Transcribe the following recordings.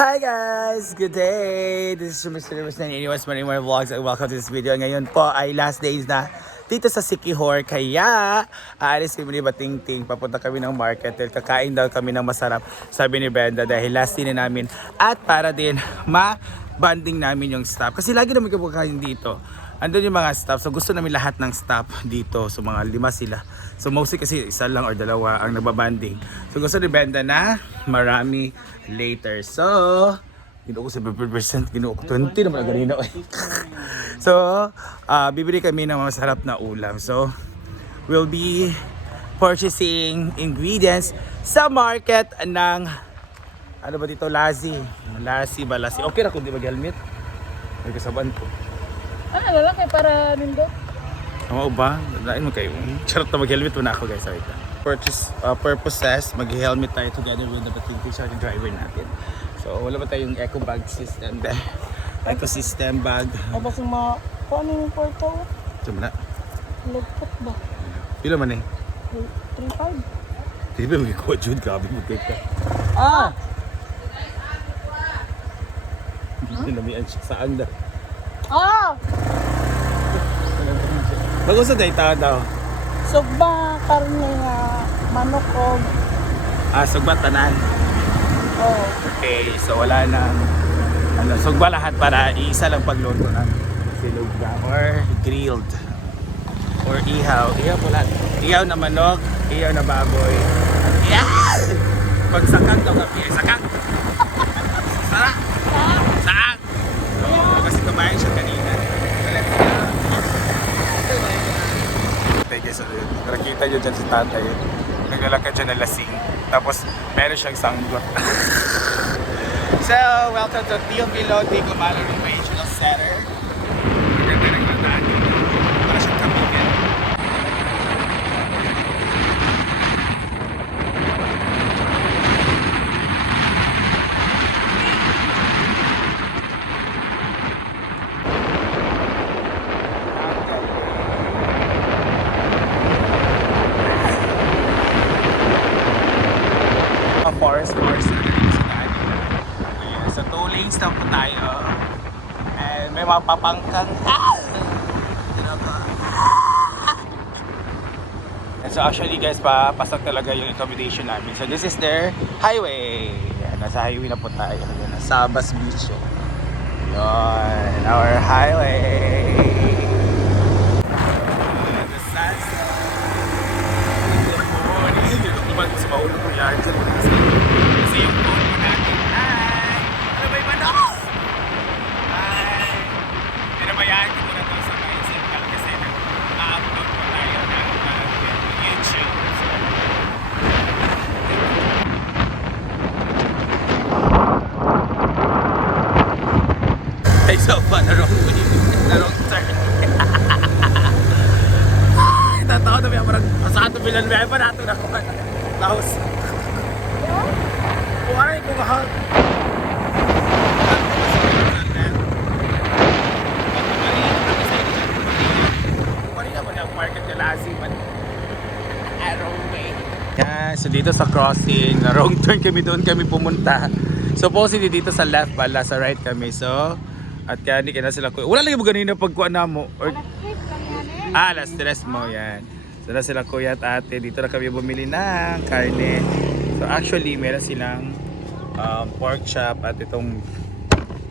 Hi guys! Good day! This is Mr. Rivers 981 Money More Vlogs and welcome to this video. Ngayon po ay last days na dito sa Siquijor. Kaya aalis kami ni Batingting. Papunta kami ng market. Kakain daw kami ng masarap, sabi ni Brenda, dahil last day na namin. At para din ma-bonding namin yung staff. Kasi lagi naman kami dito. Andun yung mga staff. So gusto namin lahat ng staff dito. So mga 5 sila. So mostly kasi isa lang or dalawa ang nagbabanding. So gusto ni Brenda na marami later. So ginuo ko 7%, ginuo ko 20 naman ang ganina. So bibili kami ng masarap na ulam. So we'll be purchasing ingredients sa market ng ano ba dito? Lassi ba? Lassi. Okay na kung di mag-helmet. May kasaban ko. Lalaki para nindo. Oo ba? Dadain mo kayo. Charot na mag-helmet mo na ako guys. Sorry. Purposes, mag-helmet tayo together with the Batingting sa driver natin. So wala ba tayong eco bag system there? Ecosystem bag. O basta paano yung porto? Ito mo na. Lagpot ba? Pila man eh? 3.5. Hindi ba magkikuha Jude? Grabe mo kayo ka. Hindi namian siya. Saan na? Bago sa dayta daw. Sugba, karne nga, manok o. Sugba tanan. Oh. Okay, so wala nang sugba lahat para iisa lang pagluto ng silugba or grilled or ihaw. Ihaw po lahat. Ihaw na manok, ihaw na baboy. Yes! Pagsakang daw kami. Sakang! Sarap! Saan? So, kasi kumain siya kanina. So, nakikita nyo dyan si tatay. Naglalakad siya na lasing. Tapos, meron siyang sanggot. So, welcome to Teofilo de Gumalo Regional Center. Ganda ng landaan yun. Para siyang kamigan. Forest sa 2 lanes lang po tayo and may mga papangkang and so actually guys papasok talaga yung accommodation namin. So this is their highway. Yan, nasa highway na po tayo. Yan, Sabas Beach. Yan, our highway. The sunset. Sa maulo ko yan kasi yung phone mo natin. Hi! Ano ba yung manok? Hi! Pinabayaan ko muna ito sa mga signal kasi na-upload ko tayo ng YouTube. Ay, so fun. Na-wrong turn. Ay, tatawa na may parang pasado bilan. May pa natin ako. Laos. Buhay ko mahal. Kumarin naman ang market na Lassi. Arrow way. Yeah, so dito sa crossing, na wrong turn kami doon kami pumunta. Supposedly dito sa left pala, sa right kami. So, at kaya hindi kaya sila ko. Wala lang yung ganina pagkuha na mo. Or, alas stress mo yan. So na sila kuya at ate, dito na kami bumili ng karne. So actually meron silang pork chop at itong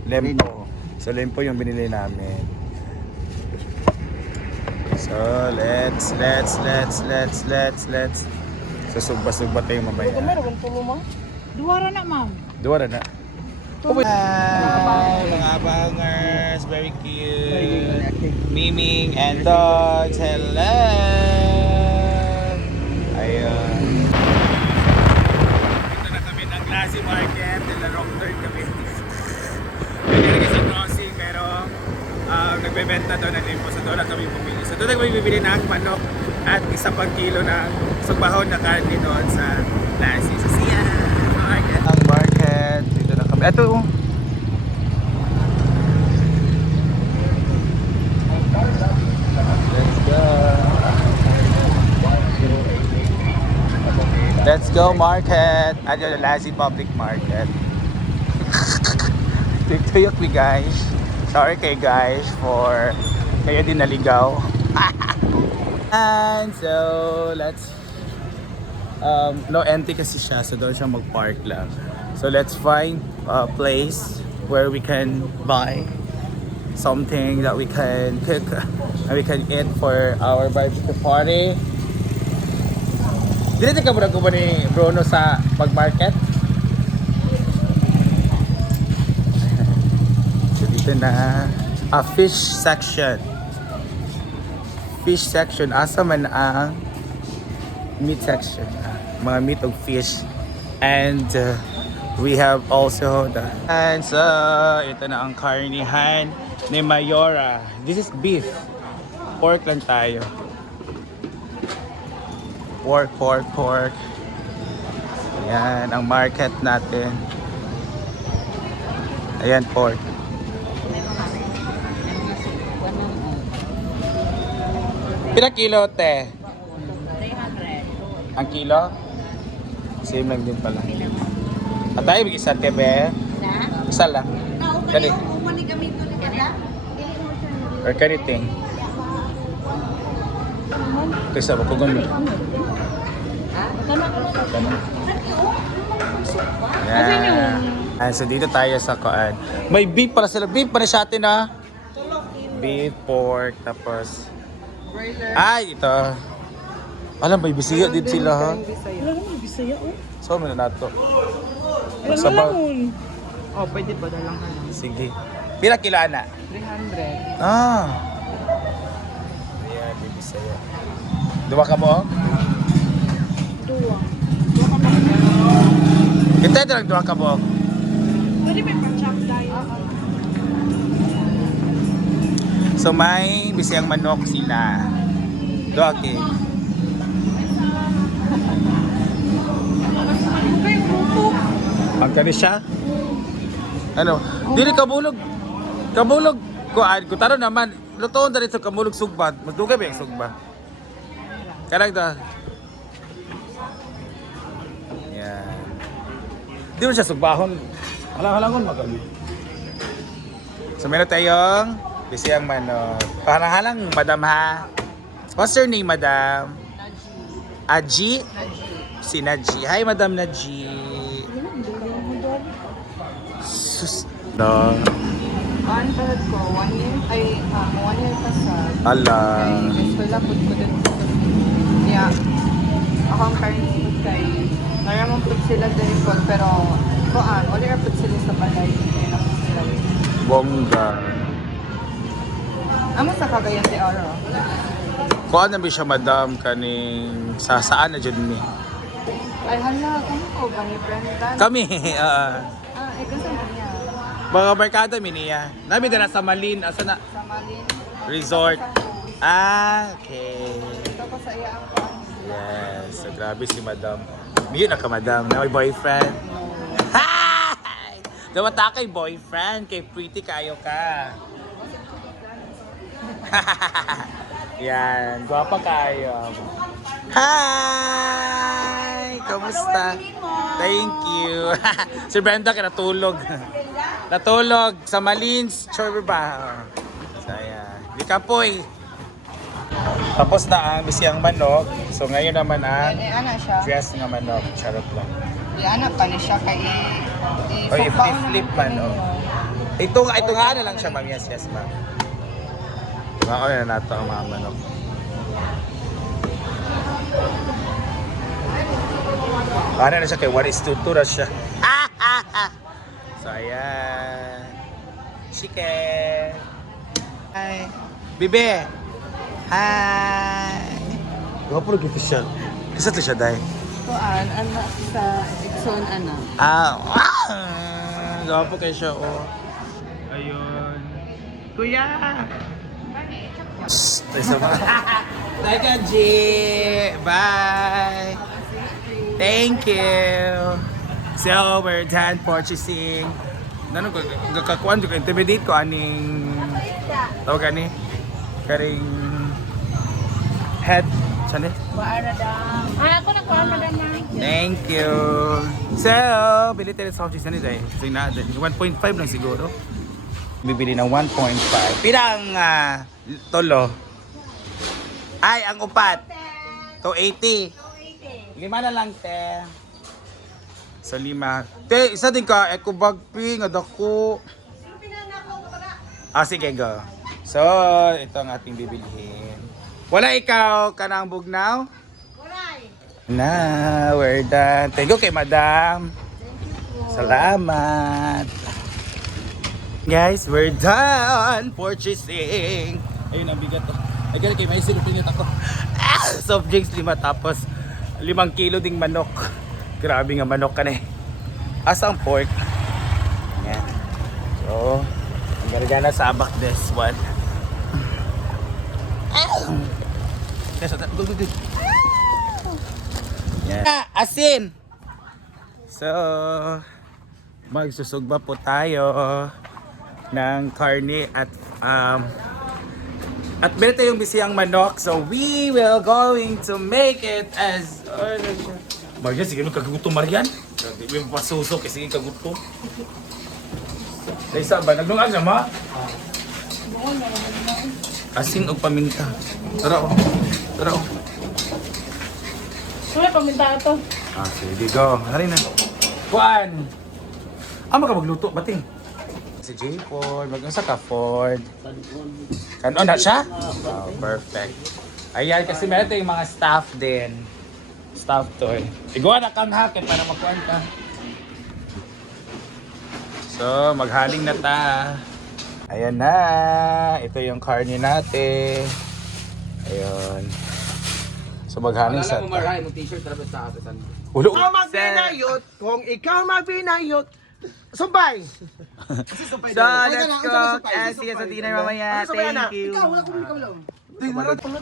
lempo. So lempo yung binili namin. So let's so sugba tayo mamaya. Meron kang tulo mo? Duwara na ma'am. Duwara na. Hi mga abangers, very cute. Miming and dogs, hello. Ayun. Dito na kami ng Lassi Market. Wrong turn kami. Pwede sa crossing pero nagbebenta doon ng limpo. So doon na kami bumili. So doon na kami bibili ng manok at 1 kilo ng sugbahon na karne doon sa Lassi. So see ya! Market. Ang market. Dito na kami. Ito. Let's go. Let's go market. At yung Lassi Public Market. Tuyok mi guys. Sorry kay guys for kayo din naligaw. And so, let's no empty kasi siya, so doon siya mag-park lang. So let's find a place where we can buy something that we can cook and we can eat for our barbecue party. Dito ka muna ko ba ni Bruno sa pag-market? So dito na a fish section. Fish section, asa man ang meat section, mga meat of fish. And we have also the, and so ito na ang karnihan ni Mayora. This is beef. Pork lang tayo. Pork. Ayan ang market natin. Ayan, pork. Pila kilo, te? 300. Ang kilo? Same lang din pala. At tayo, isa, te, be? Isa lang. Kani? Or kaniting? Ito isa, bakugan mo. Yan. And so dito tayo sa kuan. May beef pala sila. Beef pa na sa atin, ha? Beef, pork, tapos ay, ito. Alam, may bisaya din sila, ha? Wala naman, Bisaya, oh. So, may na nato. Wala Magsabaw. naman. Oh, pwede ba dalang ka lang? Sige. Pila kilo, ana? 300. Ah. Ayan, may bisaya. Dua ka mo? Dua. Kita ito lang dua ka mo. Pwede may pa-chop tayo. So, may bisayang manok sila. Dua, okay. Okay, puto. Ang kani siya? Ano? Dili kabulog. Kabulog. Ko taro naman. Lutoon na rito kabulog sugba. Magdugay ba yung sugba? Karag ta. Yan. Di mo siya sugbahon. Halang-halangon magami. So meron tayong bisayang manok. Parang-halang, madam ha. What's your name, madam? Aji? Si Naji. Hi, Madam Naji. Sus. No. Ang palad ko, 1 year, 1 year pa sa... Ala. Gusto lapod ko din. Kaya, ako ang parents ko kay... Naramang put sila din po, pero... Kuan, wala yung put sila sa balay. Kaya napot sila. Bongga. Amo sa Cagayan de Oro. Kuan na ba siya, madam, kaning sa saan na dyan mi? Ay, hala, kamo ko ba ni Brenda? Kami, Gusto mo niya. mga barkada mi niya. Namin na sa Malin, asa na? Sa Malin. Resort. Ah, okay. Ito ko sa iya ang kuan. Yes, so grabe si madam. Miyo na ka, madam. Na may boyfriend. Hi! Dumata kay boyfriend, kay pretty kayo ka. Yan, gwapa kayo. Hi! Kamusta? Thank you. Si Brenda ka natulog. Natulog sa Malins, sure ba? So ayan. Di ka po'y. Tapos na ang bisiyang manok. So ngayon naman ang Ana siya. dress nga manok. Charot lang. Ana pa ni siya kay O i-flip man, o. Ito nga na lang siya, ma'am. Yes, ma'am. Mga na nato ang mga manok. Ano na siya kay 1:2 na siya. So ayan. Chicken. Hi. Bibe. Hi. Gwapo rin kito siya. Kasat lang siya, day. Kuan, ana sa Exxon ana. Gwapo kayo siya, oh. Ayun. Kuya! Shhh! Teka, G! Bye! Thank you! So, we're done purchasing. Ano ko, kakakuan ko, intimidate ko aning tawag ani? Karing Saan eh? Ako na kuha, madam. Thank you. So, bili tayo ng soft drinks na nito eh. So, 1.5 lang siguro. Bibili ng 1.5. Pirang tolo. Ay, ang upat. 280. 5 na lang, te. Sa 5. Te, isa din ka. Eko bagpi, nga dako. Sige, go. So, ito ang ating bibilihin. Wala ikaw, kanang bugnaw? Na, we're done. Thank you kay madam. Salamat. Guys, we're done purchasing. Ayun, ang bigat to. Ay, ganun kayo, may silupinit ako. Soft drinks 5 tapos 5 kilo ding manok. Grabe nga manok ka na eh. Asa ang pork? Yan. So, ang gargana sabak this one. Yes, go. Yan. Asin! So, magsusugba po tayo ng karne at meron tayong bisiyang manok, so we will going to make it as Marian, sige nung kagutom Marian. Hindi mo pasusok kasi sige kagutom. Dahil sa ba? Naglungan na ma? Asin o paminta. Tara o. Ano paminta ito? Sige, go. Hari na. Kuan! Magluto, bating. Si J. Ford. Mag-unsa ka, Ford? Kanon na siya? Oh, perfect. Ayan, kasi meron tayong mga staff din. Staff toy. Igawa na kang hakin para makuhan ka. So, maghaling na ta. Ayan na. Ito yung karne natin. Ayun. So, maghaling sa ta. Mo t-shirt tapos sa atin. Ulo. Ikaw magbinayot, kung ikaw magbinayot, sumpay! So, let's cook Asia sa dinner mamaya. Thank you.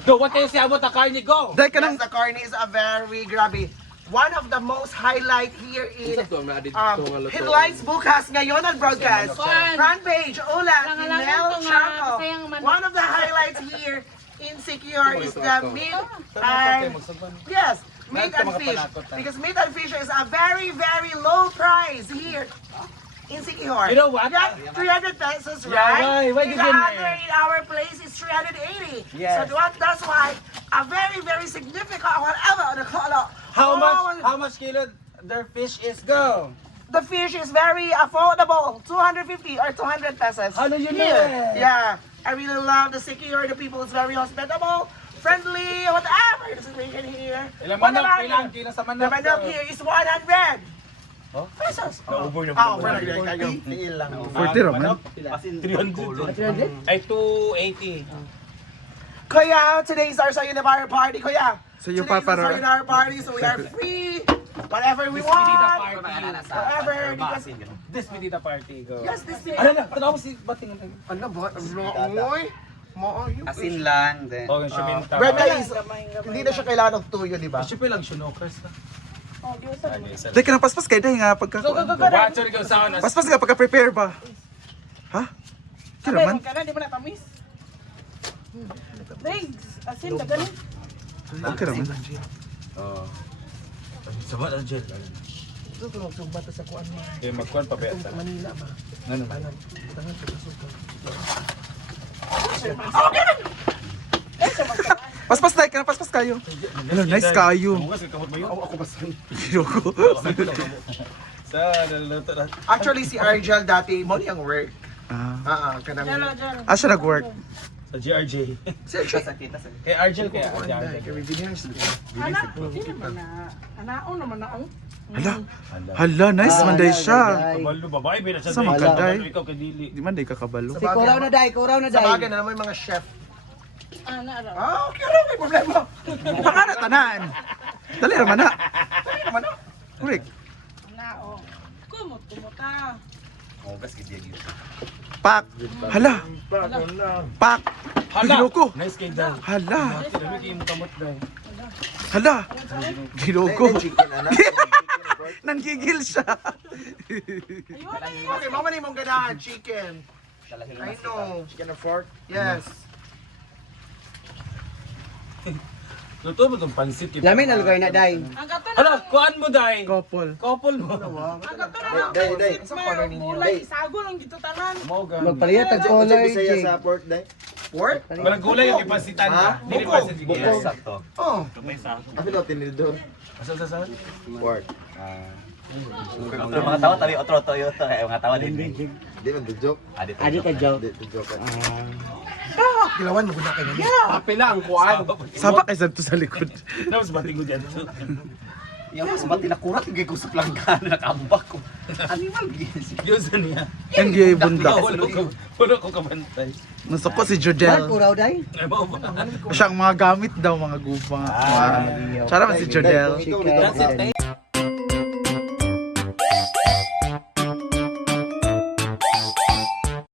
Go, what kayo si Abot na karne, go! Yes, the carne is a very grabe. One of the most highlight here in Headlines Bukas ngayon ang broadcast. Front page, Ulan, Mel Chanco. One of the highlights here in Secure is the meat and yes, meat and fish. Because meat and fish is a very, very low price here in Sikihor. You know what? Yeah, 300 pesos, Yeah, right? why In did the you- other in our place is 380. Yes. So that's why a very, very significant whatever the color. How much kilo their fish is? Go. The fish is very affordable, 250 or 200 pesos. How do you know Here. it? Yeah, I really love the Sikihor. The people is very hospitable, friendly, whatever the situation here. Ilang What manok? about Ilang you? kilo sa The manok? manok here is 100 pesos. Over na Ah, over na kayo. Ilang. 40 raman. 300. Ay, 280. Kuya, today is our sayonara party, Kuya. So yung Today is our sayonara party, so we are free. Whatever we want. Whatever. Because, This we did a party. Go. yes, this is. Ano na? Tanaw mo si Bating. Ano ba? Oy. Asin lang, then. Oh, yung shuminta. Bread guys, hindi na siya kailangan ng tuyo, di ba? Siyempre lang sunokers na. Dahil ka ng paspas kayo dahil nga pagka... Watch or ikaw sa akin. Paspas ka pagka-prepare ba? Ha? Kira man? Di mo na tamis? Legs, asin, daganin. Okay naman. Sabat ang gel. Ito tunog-sugbat sa kuan mo. Eh, magkuhan pa beta. Manila ba? Ano man? Paspas dahil ka ng paspas kayo. Hello, nice kayo. Bukas ka kamot ba yun? Ako basan. Hiroko. Sa naluluto na. Actually, si Argel dati, mo niyang work. Kanang... Siya nag-work. Sa GRJ. Siya Kay Argel kaya. Anaon naman na ang. Hala, nice man dahil siya. Kabalo, babae ba na siya? Sa mga kaday. Ikaw kadili. Di man dahil kakabalo. Kuraw na dai, Sa bagay na naman yung mga chef. Okay lang, may problema. Baka na tanan. Dali naman na. Naman na. Correct. Anao. Kumot-kumuta. Pak. Hala. Pak. Hiroko. Nice kay Dan. Hala. Dami kayo mo kamot ba? Hala. Hiroko. Nanggigil siya. Okay, mama na yung ganahan, chicken. I know. Chicken and fork? Yes. Luto mo itong pansit. Lamin na lugar na, day. Hala, kuhaan mo, Day. Couple. Couple mo. Magpaliyat ang color, Jake. Pork? Walang gulay yung ipasitan. Hindi pasit. Bukog. Sakto. Oh. Sa? Pork. Mga tawa tabi otro Toyota kaya mga tawa din. Di man joke. Adi ka, Joe. Di joke. Kilawan mo na kayo. Apila ang kuhaan. Sabak ay to sa likod. Tapos bating ko dyan. Yung mas mati na kurat yung kusap lang ka nakambak ko. Animal gis. Yun sa niya. Ang gay bundak. Wala ko kabantay. Nasuko si Jodel. Uraw, day. Ay, ba ba? Siyang mga gamit daw, mga gupa. Tsara man si Jodel. Chicken. That's it.